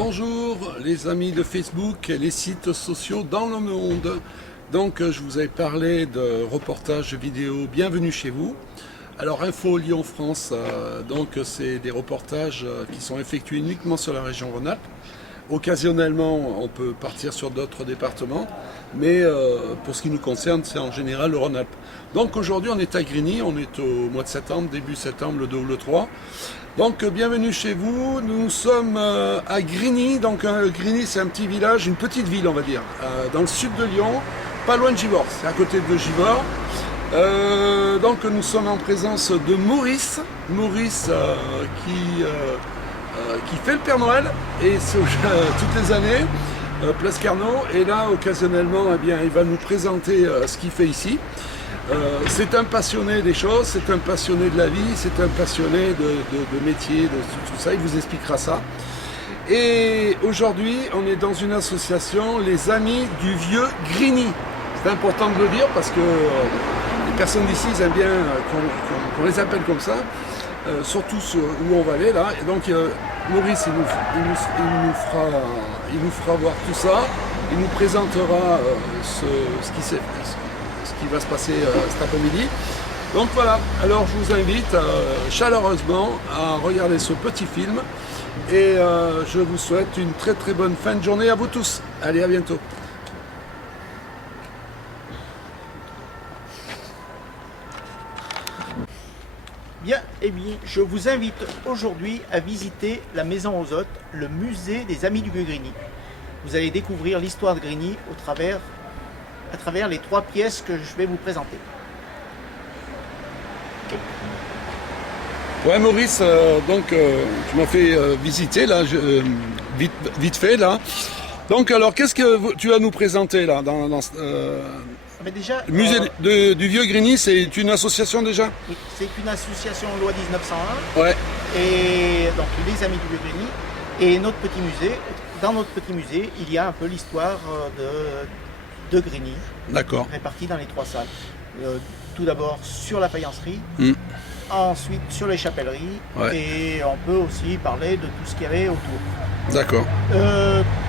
Bonjour les amis de Facebook et les sites sociaux dans le monde. Donc je vous avais parlé de reportages vidéo Bienvenue chez vous. Alors Info Lyon France, donc c'est des reportages qui sont effectués uniquement sur la région Rhône-Alpes. Occasionnellement on peut partir sur d'autres départements, mais pour ce qui nous concerne c'est en général le Rhône-Alpes. Donc aujourd'hui on est à Grigny, on est au mois de septembre, début septembre, le 2 ou le 3. Donc bienvenue chez vous, nous sommes à Grigny, donc Grigny c'est un petit village, une petite ville on va dire, dans le sud de Lyon, pas loin de Givors, c'est à côté de Givors. Donc nous sommes en présence de Maurice qui fait le Père Noël et toutes les années, Place Carnot, et là occasionnellement eh bien, il va nous présenter ce qu'il fait ici. C'est un passionné des choses, c'est un passionné de la vie, c'est un passionné de métier, de tout ça, il vous expliquera ça. Et aujourd'hui, on est dans une association, les Amis du Vieux Grigny. C'est important de le dire parce que les personnes d'ici, ils aiment bien qu'on les appelle comme ça, surtout où on va aller là. Et donc Maurice, il nous fera voir tout ça, il nous présentera ce qui va se passer cet après-midi. Donc voilà, alors je vous invite chaleureusement à regarder ce petit film et je vous souhaite une très très bonne fin de journée à vous tous. Allez, à bientôt. Bien, eh bien, je vous invite aujourd'hui à visiter la Maison aux Hôtes, le musée des Amis du Vieux Grigny. Vous allez découvrir l'histoire de Grigny à travers les 3 pièces que je vais vous présenter. Okay. Ouais Maurice, donc tu m'as fait visiter là, vite fait là. Donc alors qu'est-ce que tu vas nous présenter là Mais déjà, le musée du Vieux Grigny, c'est une association déjà? Oui, c'est une association loi 1901. Ouais. Et donc les Amis du Vieux Grigny et notre petit musée. Dans notre petit musée, il y a un peu l'histoire de Grigny. D'accord. Répartie dans les 3 salles. Tout d'abord sur la faïencerie, ensuite sur les chapelleries, ouais. Et on peut aussi parler de tout ce qu'il y avait autour. D'accord.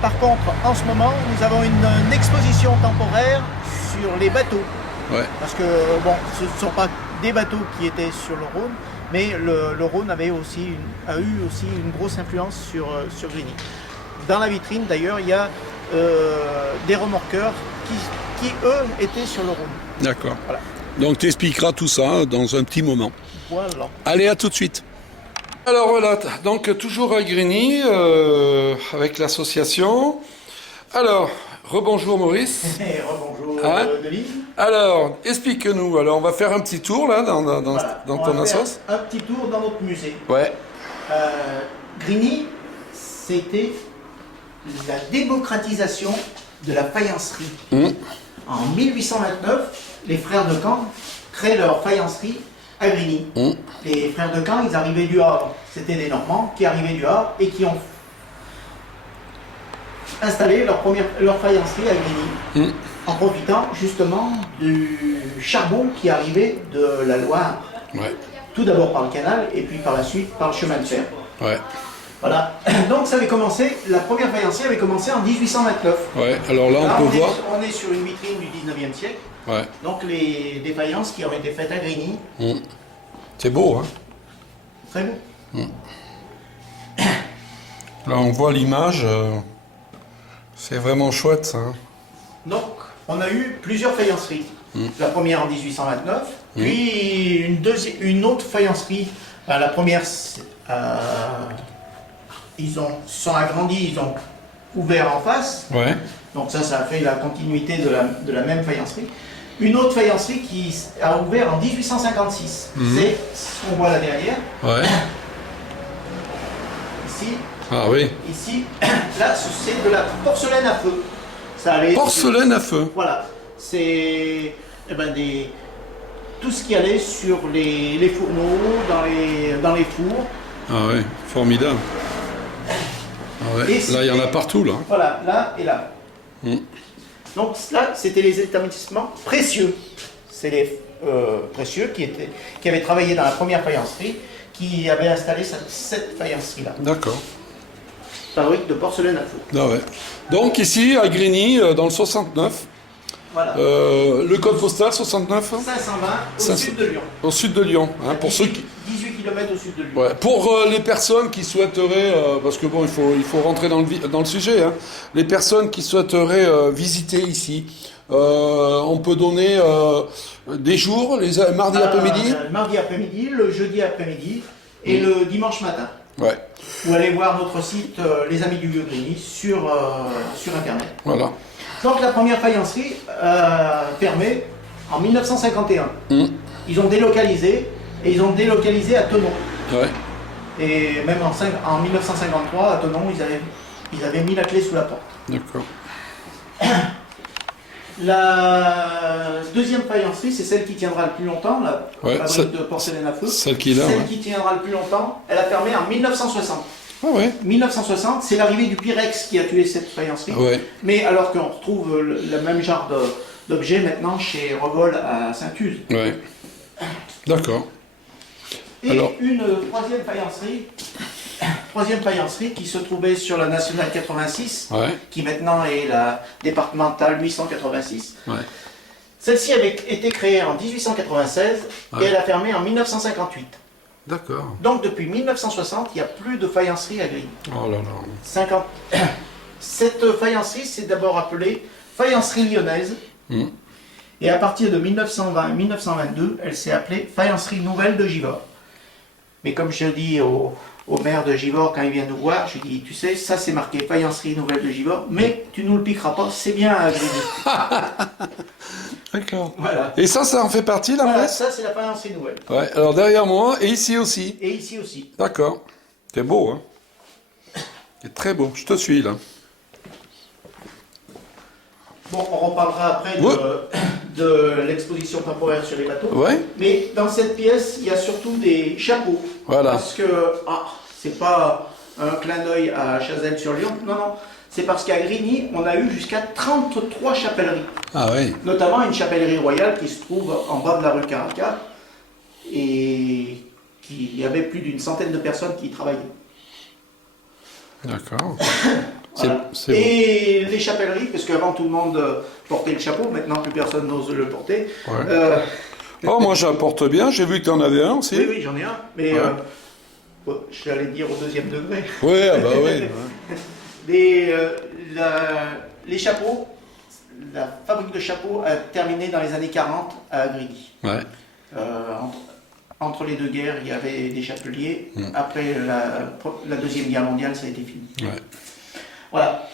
Par contre, en ce moment, nous avons une exposition temporaire sur les bateaux. Ouais. Parce que, bon, ce ne sont pas des bateaux qui étaient sur le Rhône, mais le Rhône a eu aussi une grosse influence sur Grigny. Dans la vitrine, d'ailleurs, il y a des remorqueurs qui, eux, étaient sur le Rhône. D'accord. Voilà. Donc tu expliqueras tout ça dans un petit moment. Voilà. Allez, à tout de suite. Alors voilà, donc toujours à Grigny, avec l'association. Alors, rebonjour Maurice. Rebonjour Hein Denis. Alors, explique-nous. Alors, on va faire un petit tour là dans Voilà. ton assos. Un petit tour dans notre musée. Ouais. Grigny, c'était la démocratisation de la faïencerie. En 1829, les frères de Caen créent leur faïencerie à Grigny. Les frères de Caen, ils arrivaient du Havre. C'était des Normands qui arrivaient du Havre et qui ont installé leur faïencerie à Grigny, en profitant justement du charbon qui arrivait de la Loire. Ouais. Tout d'abord par le canal et puis par la suite par le chemin de fer. Ouais. Voilà. Donc ça avait commencé, la première faïencerie avait commencé en 1829. Ouais. Alors là, on peut voir. On est sur une vitrine du 19e siècle. Ouais. Donc des faïences qui auraient été faites à Grigny. C'est beau, hein? Très beau. Là, on voit l'image. C'est vraiment chouette, ça. Hein? Donc, on a eu plusieurs faïenceries. La première en 1829, puis une autre faïencerie. La première, ils sont agrandis, ils ont ouvert en face. Ouais. Donc ça a fait la continuité de la même faïencerie. Une autre faïencerie qui a ouvert en 1856. C'est ce qu'on voit là derrière. Ouais. Ici. Ah oui. Ici, là, c'est de la porcelaine à feu. Porcelaine à feu. Voilà. C'est tout ce qui allait sur les fourneaux, dans les fours. Ah oui, formidable. Ah ouais. Là, il y en a partout, là. Voilà, là et là. Donc là, c'était les établissements précieux. C'est les précieux qui avaient travaillé dans la première faïencerie, qui avaient installé cette faïencerie-là. D'accord. fabrique de porcelaine à four. Ah ouais. Donc ici, à Grigny, dans le 69, Voilà. le code postal 69, 520 au 500. sud de Lyon. Au sud de Lyon. Hein, pour ceux qui... 18 km au sud de Lyon. Ouais. Pour les personnes qui souhaiteraient, parce que bon, il faut rentrer dans le sujet, hein, les personnes qui souhaiteraient visiter ici, on peut donner des jours, les mardis après-midi. Le mardi après-midi, le jeudi après-midi et le dimanche matin. Ouais. Ou allez voir notre site Les Amis du Vieux Grigny sur Internet. Voilà. Donc la première faïencerie fermée en 1951. Ils ont délocalisé et ils ont délocalisé à Thonon. Ouais. Et même en 1953 à Thonon, ils avaient mis la clé sous la porte. D'accord. La deuxième faïencerie, c'est celle qui tiendra le plus longtemps, la fabrique de porcelaine à feu. Celle qui est là. Celle qui tiendra le plus longtemps, elle a fermé en 1960. Ah ouais. 1960, c'est l'arrivée du Pyrex qui a tué cette faïencerie. Ouais. Mais alors qu'on retrouve le même genre d'objet maintenant chez Revol à Saint-Uz. Ouais. D'accord. Et alors... une troisième faïencerie qui se trouvait sur la nationale 86, ouais. qui maintenant est la départementale 886. Ouais. Celle-ci avait été créée en 1896 ouais. et elle a fermé en 1958. D'accord. Donc depuis 1960, il n'y a plus de faïencerie à Grigny. Oh là là. Cette faïencerie s'est d'abord appelée faïencerie lyonnaise. Et à partir de 1920-1922, elle s'est appelée faïencerie nouvelle de Givors. Mais comme je dis au maire de Givors quand il vient nous voir, je lui dis, tu sais, ça c'est marqué faïencerie nouvelle de Givors, mais tu nous le piqueras pas, c'est bien à Grigny. D'accord. Voilà. Et ça en fait partie, la Voilà, messe ? ça c'est la faïencerie nouvelle. Ouais, alors derrière moi, et ici aussi. Et ici aussi. D'accord. C'est beau, hein ? C'est très beau, je te suis là. Bon, on reparlera après de l'exposition temporaire sur les bateaux. Ouais. Mais dans cette pièce, il y a surtout des chapeaux. Voilà. Parce que, c'est pas un clin d'œil à Chazelles-sur-Lyon, non, non. C'est parce qu'à Grigny, on a eu jusqu'à 33 chapelleries. Ah oui. Notamment une chapellerie royale qui se trouve en bas de la rue Caracal et qui y avait plus d'une centaine de personnes qui y travaillaient. D'accord. Voilà. C'est et les chapelleries, parce qu'avant tout le monde portait le chapeau, maintenant plus personne n'ose le porter. Ouais. Oh, moi j'apporte bien, j'ai vu que tu en avais un aussi. Oui, oui, j'en ai un, mais ouais. J'allais dire au deuxième degré. Oui, ah bah oui. Les chapeaux, la fabrique de chapeaux a terminé dans les années 40 à Grigny. Ouais. Entre les deux guerres, il y avait des chapeliers. Après la Deuxième Guerre mondiale, ça a été fini. Ouais. Voilà.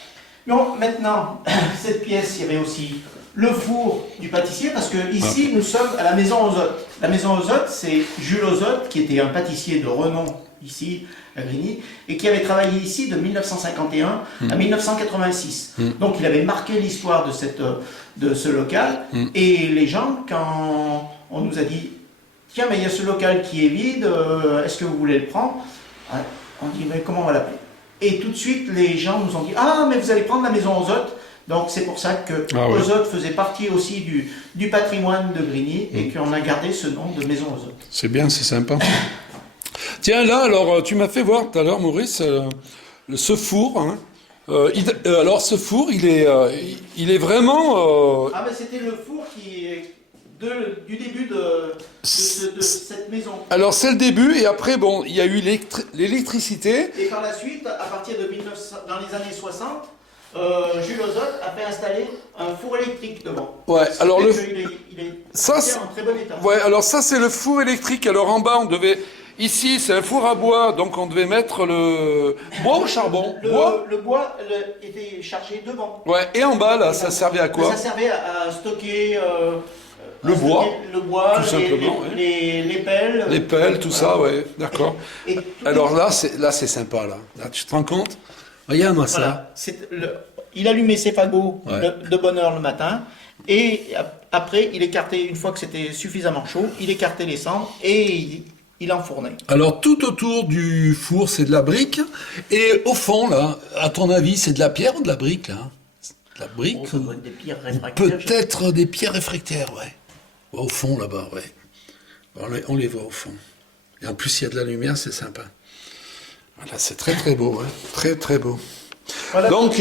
Donc maintenant, cette pièce, il y avait aussi le four du pâtissier, parce que ici, nous sommes à la maison Ozotte. La maison Ozotte, c'est Jules Ozotte, qui était un pâtissier de renom ici, à Grigny, et qui avait travaillé ici de 1951 à 1986. Donc il avait marqué l'histoire de ce local, et les gens, quand on nous a dit « Tiens, mais il y a ce local qui est vide, est-ce que vous voulez le prendre ?» On dit « Mais comment on va l'appeler ?» Et tout de suite, les gens nous ont dit « Ah, mais vous allez prendre la maison Ozotte !» Donc c'est pour ça que Ozotte faisait partie aussi du patrimoine de Grigny et qu'on a gardé ce nom de maison Ozotte. C'est bien, c'est sympa. Tiens, là, alors, tu m'as fait voir tout à l'heure, Maurice, ce four. Hein. Alors, ce four, il est vraiment... Ah, mais c'était le four du début de cette maison. Alors, c'est le début, et après, bon, il y a eu l'électricité. Et par la suite, à partir de dans les années 60, Jules Ozotte a fait installer un four électrique devant. Ouais, alors il est en très bon état. Ouais, alors ça, c'est le four électrique. Alors, en bas, on devait... Ici, c'est un four à bois, donc on devait mettre le bois ou charbon. Le bois était chargé devant. Ouais, et en bas, là, ça servait à quoi? Ça servait à stocker le bois, tout simplement, les pelles. Les pelles, tout ça, ouais, d'accord. Alors là, c'est sympa, là. Là, tu te rends compte? Regarde-moi ça. Il allumait ses fagots de bonne heure le matin, et après, il écartait, une fois que c'était suffisamment chaud, il écartait les cendres et il enfournait. Alors, tout autour du four, c'est de la brique. Et au fond, là, à ton avis, c'est de la pierre ou de la brique, là? De la brique ça doit être des pierres réfractaires. Peut-être des pierres réfractaires, ouais. Au fond, là-bas, ouais. On les voit au fond. Et en plus, il y a de la lumière, c'est sympa. Voilà, c'est très très beau, hein. Très très beau. Voilà. Donc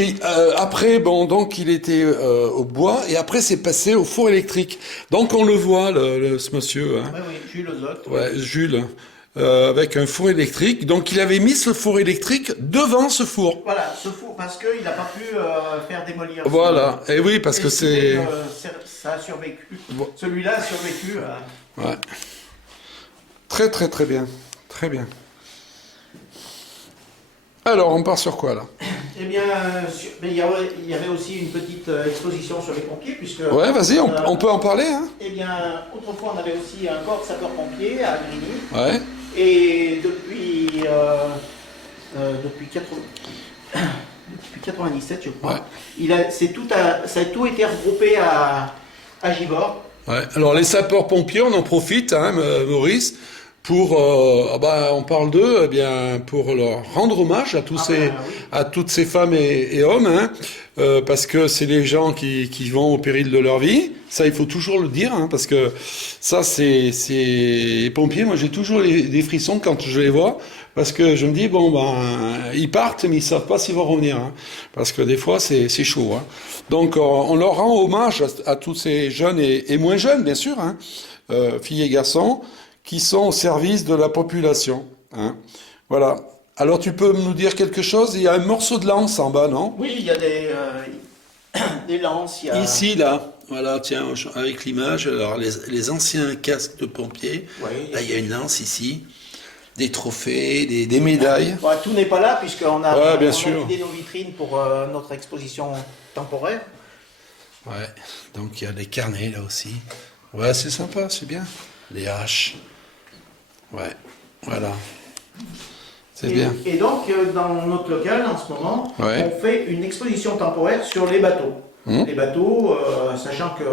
après, bon, donc il était au bois et après c'est passé au four électrique. Donc on le voit, ce monsieur, hein. Oui, oui, Jules Ozotte. Ouais, Jules, avec un four électrique. Donc il avait mis ce four électrique devant ce four. Voilà, ce four, parce qu'il n'a pas pu faire démolir. Voilà, et oui, parce que c'est... ça a survécu. Bon. Celui-là a survécu. Ouais. Très très très bien, très bien. Alors, on part sur quoi, là? Eh bien, il y avait aussi une petite exposition sur les pompiers, puisque... Ouais, vas-y, on peut en parler, hein? Eh bien, autrefois, on avait aussi un corps de sapeurs-pompiers à Grigny. Ouais. Et depuis 97, je crois, Ouais. ça a tout été regroupé à Givors. Ouais. Alors, les sapeurs-pompiers, on en profite, hein, Maurice, pour, on parle d'eux, eh bien, pour leur rendre hommage à à toutes ces femmes et hommes, hein, parce que c'est les gens qui vont au péril de leur vie. Ça, il faut toujours le dire, hein, parce que ça, c'est les pompiers. Moi, j'ai toujours des frissons quand je les vois, parce que je me dis ils partent, mais ils savent pas s'ils vont revenir, hein, parce que des fois, c'est chaud, hein. Donc, on leur rend hommage à tous ces jeunes et moins jeunes, bien sûr, hein, filles et garçons, qui sont au service de la population, hein. Voilà. Alors, tu peux nous dire quelque chose? Il y a un morceau de lance en bas, non? Oui, il y a des lances. Il y a... Ici, là. Voilà, tiens, avec l'image. Alors, les anciens casques de pompiers. Oui. Là, il y a une lance ici. Des trophées, des médailles. Bon, tout n'est pas là, puisqu'on a, bien on sûr. a vidé nos vitrines pour notre exposition temporaire. Ouais. Donc, il y a des carnets, là aussi. Ouais, c'est sympa, c'est bien. Les haches. Ouais. Voilà. C'est bien. Et donc, dans notre local, en ce moment, Ouais. on fait une exposition temporaire sur les bateaux. Les bateaux, sachant que,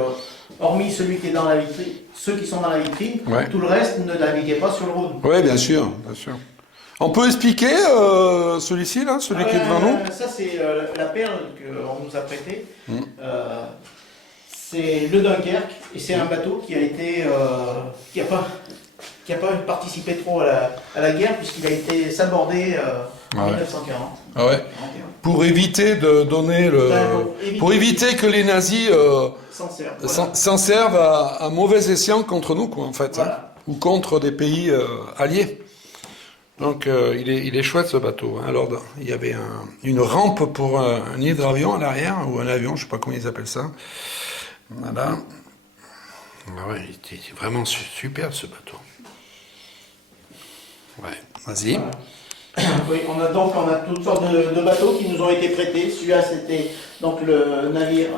hormis celui qui est dans la vitrine, ceux qui sont dans la vitrine, Ouais. tout le reste ne naviguait pas sur le Rhône. Oui, bien sûr, bien sûr. On peut expliquer celui-ci, là, celui qui est devant nous? Ça, c'est la perle qu'on nous a prêtée. C'est le Dunkerque, et c'est un bateau qui a été, qui a pas participé trop à la guerre, puisqu'il a été sabordé en 1940. Ah ouais. Pour éviter de donner pour éviter que les nazis s'en servent à mauvais escient contre nous, quoi, en fait, voilà. hein, ou contre des pays alliés. Donc il est chouette ce bateau, hein. Alors il y avait une rampe pour un hydravion à l'arrière, ou un avion, je sais pas comment ils appellent ça. Voilà. Ah ouais, il était vraiment super ce bateau. Ouais, vas-y. Voilà. Oui, on a toutes sortes de bateaux qui nous ont été prêtés. Celui-là, c'était donc le navire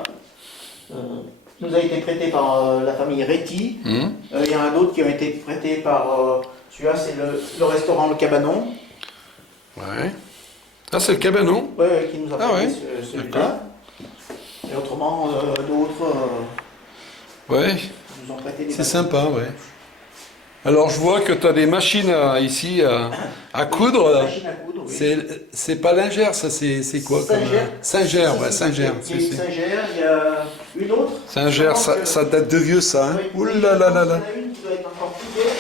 nous a été prêté par la famille Réti. Il y en a d'autres qui ont été prêtés par celui-là, c'est le restaurant Le Cabanon. Ouais. Ah, c'est le cabanon? Oui, qui nous a prêté celui-là. D'accord. Et autrement, d'autres Ouais, nous ont prêté des c'est bateaux. sympa, ouais. Alors je vois que tu as des machines ici à coudre. Machine à coudre, oui. C'est pas lingère, ça c'est quoi comme Singer, ouais, Singer. Il y a une Singer, il y a une autre. Singer, ça date de vieux ça, hein. Ouh là là là là. Il y en a une qui doit être encore plus vieille.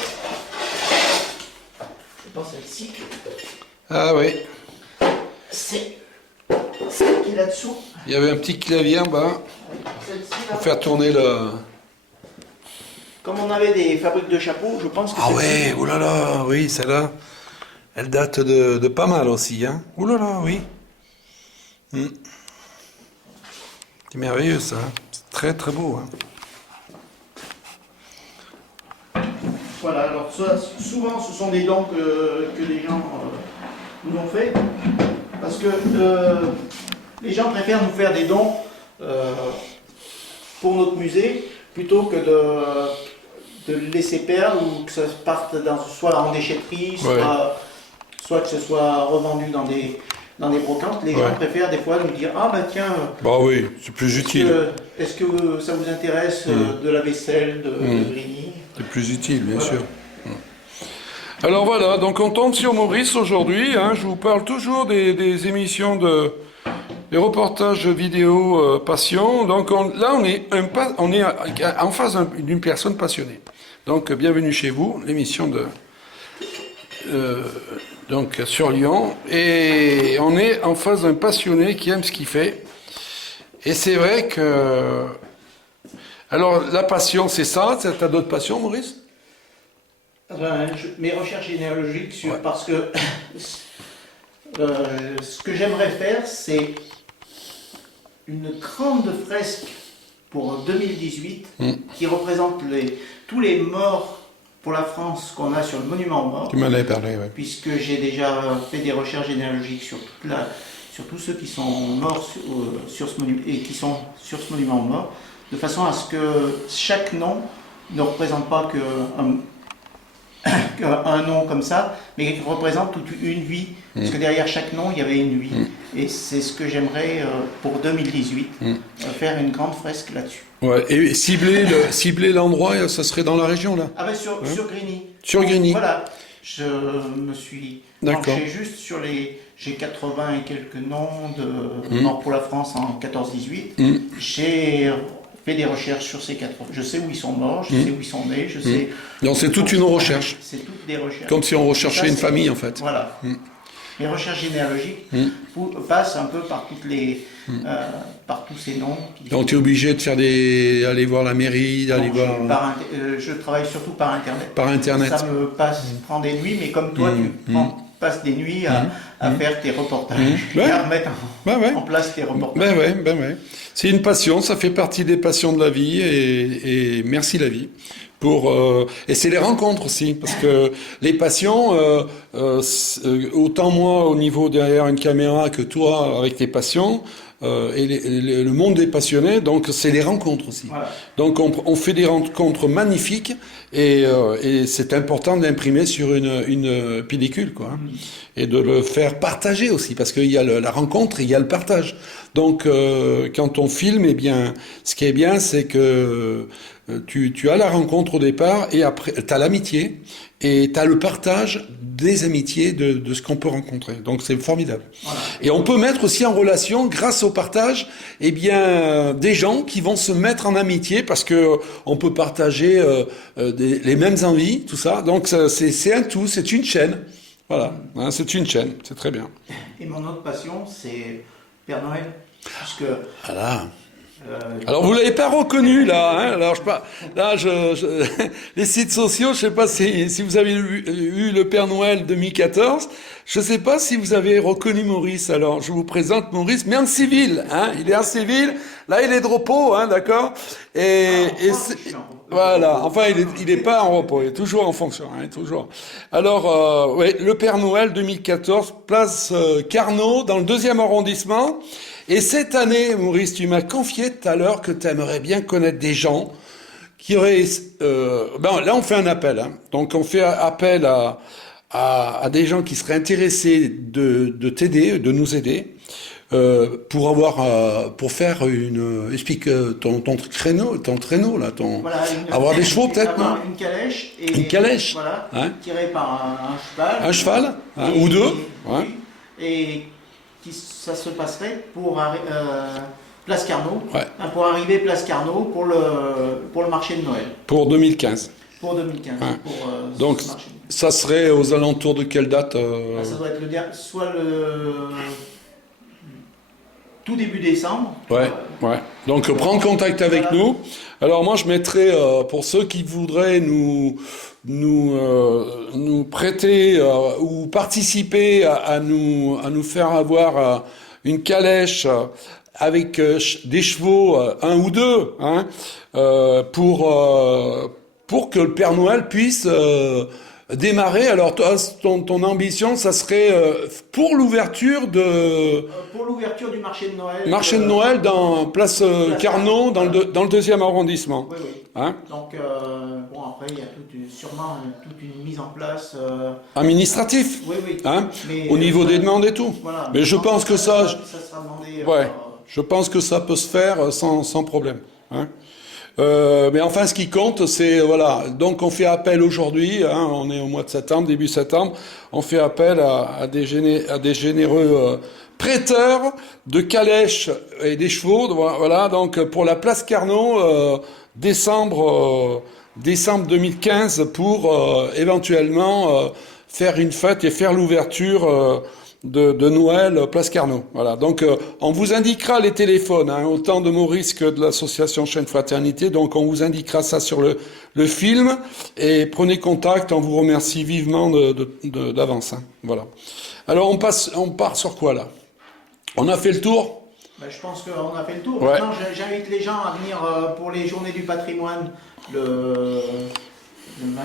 Je pense celle-ci. Ah oui. C'est celle qui est là-dessous. Il y avait un petit clavier en bas Celle-ci pour là. faire tourner le... Comme on avait des fabriques de chapeaux, je pense que Ah celle-ci- ouais, ouh là là, oui, celle-là, elle date de pas mal aussi, hein. Ouh là là, oui. C'est merveilleux ça, hein. C'est très très beau, hein. Voilà, alors ça, souvent ce sont des dons que les gens nous ont fait, parce que les gens préfèrent nous faire des dons pour notre musée, plutôt que de le laisser perdre ou que ça parte soit en déchetterie, soit que ce soit revendu dans des brocantes. Les gens préfèrent des fois nous dire « Ah bah tiens, Bah oui, c'est plus utile. est-ce que ça vous intéresse de la vaisselle de Grigny ?» C'est plus utile, bien sûr. Alors voilà, donc on tombe sur Maurice aujourd'hui, hein. Je vous parle toujours des émissions des reportages vidéo passion. Donc là, on est en face d'une personne passionnée. Donc bienvenue chez vous, l'émission donc sur Lyon, et on est en face d'un passionné qui aime ce qu'il fait. Et c'est vrai que... Alors, la passion, c'est ça. T'as d'autres passions, Maurice? Mes recherches généalogiques, Ouais. parce que ce que j'aimerais faire, c'est une grande fresque pour 2018 qui représente tous les morts pour la France qu'on a sur le monument aux morts. Tu m'en avais parlé, oui. Puisque j'ai déjà fait des recherches généalogiques sur tous ceux qui sont morts sur ce monument et qui sont sur ce monument aux morts, de façon à ce que chaque nom ne représente pas qu'un nom comme ça, mais qui représente toute une vie. Parce que derrière chaque nom, il y avait une vie. Et c'est ce que j'aimerais pour 2018, faire une grande fresque là-dessus. Ouais, et cibler l'endroit, ça serait dans la région, là? Ah ben sur Grigny. Sur Grigny. Voilà, je me suis penché juste sur j'ai 80 et quelques noms de morts pour la France en 14-18. J'ai fait des recherches sur ces 80. Je sais où ils sont morts, je sais où ils sont nés, je sais... Donc c'est toute une recherche. C'est toutes des recherches. Comme si on recherchait une famille, en fait. Voilà. Les recherches généalogiques passent un peu par par tous ces noms. Donc tu es obligé de faire aller voir la mairie, d'aller voir... Je travaille surtout par Internet. Par Internet. Ça me prend des nuits, mais comme toi, tu passes des nuits à faire tes reportages et à remettre en place tes reportages. Ouais. C'est une passion, ça fait partie des passions de la vie, et merci la vie. Et c'est les rencontres aussi, parce que les passions, autant moi au niveau derrière une caméra que toi avec tes passions, et le monde des passionnés, donc c'est les rencontres aussi. Voilà. Donc on fait des rencontres magnifiques, et c'est important d'imprimer sur une pellicule, quoi, et de le faire partager aussi, parce qu'il y a la rencontre et il y a le partage. Donc quand on filme, eh bien, ce qui est bien, c'est que tu as la rencontre au départ, et après tu as l'amitié, et tu as le partage des amitiés de ce qu'on peut rencontrer. Donc c'est formidable. Voilà. Et on peut mettre aussi en relation, grâce au partage, eh bien, des gens qui vont se mettre en amitié, parce que on peut partager les mêmes envies, tout ça. Donc c'est un tout, c'est une chaîne. Voilà, c'est une chaîne, c'est très bien. Et mon autre passion, c'est Père Noël, puisque... Voilà. Alors vous l'avez pas reconnu là, hein. Alors les sites sociaux, je sais pas si vous avez eu le Père Noël 2014, je sais pas si vous avez reconnu Maurice. Alors je vous présente Maurice, mais en civil, hein. Il est en civil. Là il est de repos, hein, d'accord. Voilà. Enfin il est pas en repos, il est toujours en fonction, hein, toujours. Alors le Père Noël 2014, place Carnot, dans le 2e arrondissement. Et cette année, Maurice, tu m'as confié tout à l'heure que tu aimerais bien connaître des gens qui auraient... là, on fait un appel. Hein. Donc, on fait appel à des gens qui seraient intéressés de t'aider, de nous aider, pour faire explique ton traîneau, là, voilà, avoir des chevaux, peut-être, non? Une calèche. Une calèche. Voilà, hein, tirée par un cheval. Un cheval, hein, ou deux. Ouais. Et ça se passerait pour Place Carnot, ouais. Pour arriver Place Carnot pour le marché de Noël. Pour 2015. Pour 2015. Ouais. Donc, ça serait aux alentours de quelle date Ça doit être soit le tout début décembre. Ouais. Donc prendre contact avec nous. Alors moi je mettrai pour ceux qui voudraient nous prêter ou participer à nous faire avoir une calèche avec des chevaux, un ou deux, hein, pour que le Père Noël puisse démarrer. Alors toi, ton ambition, ça serait pour l'ouverture du marché de Noël. Marché de Noël dans place Carnot, dans le 2e arrondissement. Oui. Hein? Donc après il y a sûrement toute une mise en place administratif. Oui. Hein? Au niveau des demandes et tout. Voilà. Mais je pense que ça sera demandé. Je pense que ça peut se faire sans problème. Hein? Mais enfin, ce qui compte, c'est voilà. Donc, on fait appel aujourd'hui. Hein, on est au mois de septembre, début septembre. On fait appel à des généreux prêteurs de calèches et des chevaux. Voilà. Donc, pour la place Carnot, décembre 2015, pour éventuellement faire une fête et faire l'ouverture de Noël Place Carnot. Voilà. Donc on vous indiquera les téléphones, hein, autant de Maurice que de l'association Chaîne Fraternité. Donc on vous indiquera ça sur le film et prenez contact. On vous remercie vivement d'avance. Hein. Voilà. Alors on part sur quoi là? On a fait le tour? Ben, je pense qu'on a fait le tour. Ouais. Maintenant, j'invite les gens à venir pour les journées du patrimoine le 20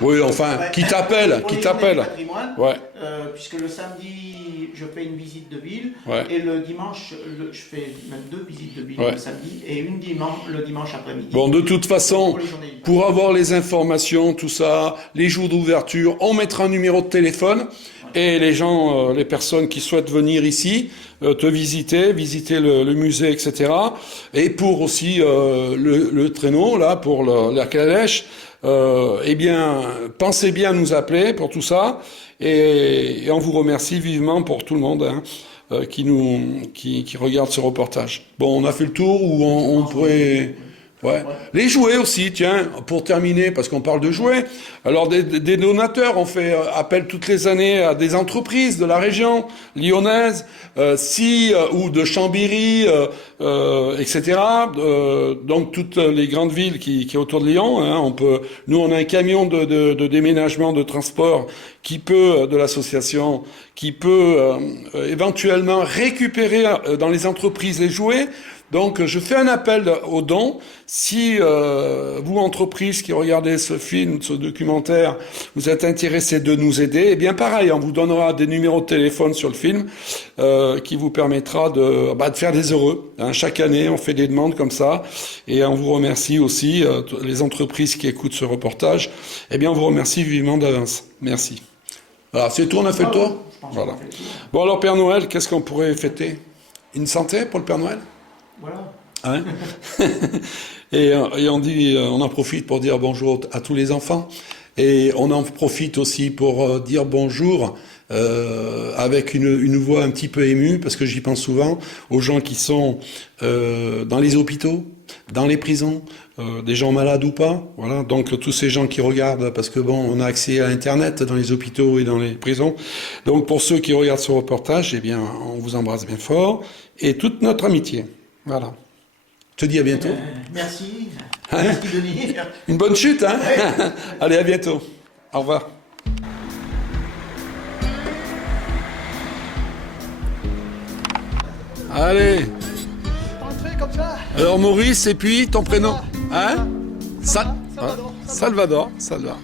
Oui, enfin, ouais. qui t'appelle, Pour qui les t'appelle. journées du patrimoine, Ouais. puisque le samedi, je fais une visite de ville, Ouais. et le dimanche, je fais même 2 visites de ville Ouais. le samedi, et le dimanche après-midi. Bon, de toute façon, Pour les journées du pour avoir les informations, tout ça, les jours d'ouverture, on mettra un numéro de téléphone et les gens, les personnes qui souhaitent venir ici, te visiter le musée, etc. Et pour aussi le traîneau, là, pour la calèche, eh bien, pensez bien à nous appeler pour tout ça. Et on vous remercie vivement pour tout le monde hein, qui regarde ce reportage. Bon, on a fait le tour où on pourrait... Ouais. Les jouets aussi, tiens, pour terminer, parce qu'on parle de jouets. Alors des donateurs, on fait appel toutes les années à des entreprises de la région lyonnaise, ou de Chambéry, etc. Donc toutes les grandes villes qui est autour de Lyon. Hein, nous on a un camion de déménagement, de transport de l'association, qui peut éventuellement récupérer dans les entreprises les jouets. Donc, je fais un appel aux dons. Si vous, entreprise qui regardez ce film, ce documentaire, vous êtes intéressé de nous aider, eh bien pareil, on vous donnera des numéros de téléphone sur le film qui vous permettra de faire des heureux. Hein. Chaque année, on fait des demandes comme ça. Et on vous remercie aussi, les entreprises qui écoutent ce reportage, eh bien on vous remercie vivement d'avance. Merci. Voilà, c'est tout, on a fait le tour ? Voilà. Bon alors, Père Noël, qu'est-ce qu'on pourrait fêter ? Une santé pour le Père Noël ? Voilà. Hein et on en profite pour dire bonjour à tous les enfants. Et on en profite aussi pour dire bonjour avec une voix un petit peu émue, parce que j'y pense souvent, aux gens qui sont dans les hôpitaux, dans les prisons, des gens malades ou pas. Voilà. Donc tous ces gens qui regardent, parce que on a accès à Internet dans les hôpitaux et dans les prisons. Donc pour ceux qui regardent ce reportage, eh bien, on vous embrasse bien fort et toute notre amitié. Voilà. Je te dis à bientôt. Merci. Hein? Merci Denis. Une bonne chute, hein? Ouais. Allez, à bientôt. Au revoir. Allez. Entrez comme ça. Alors Maurice, et puis ton prénom? Hein? Salvador. Salvador. Salvador.